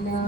No.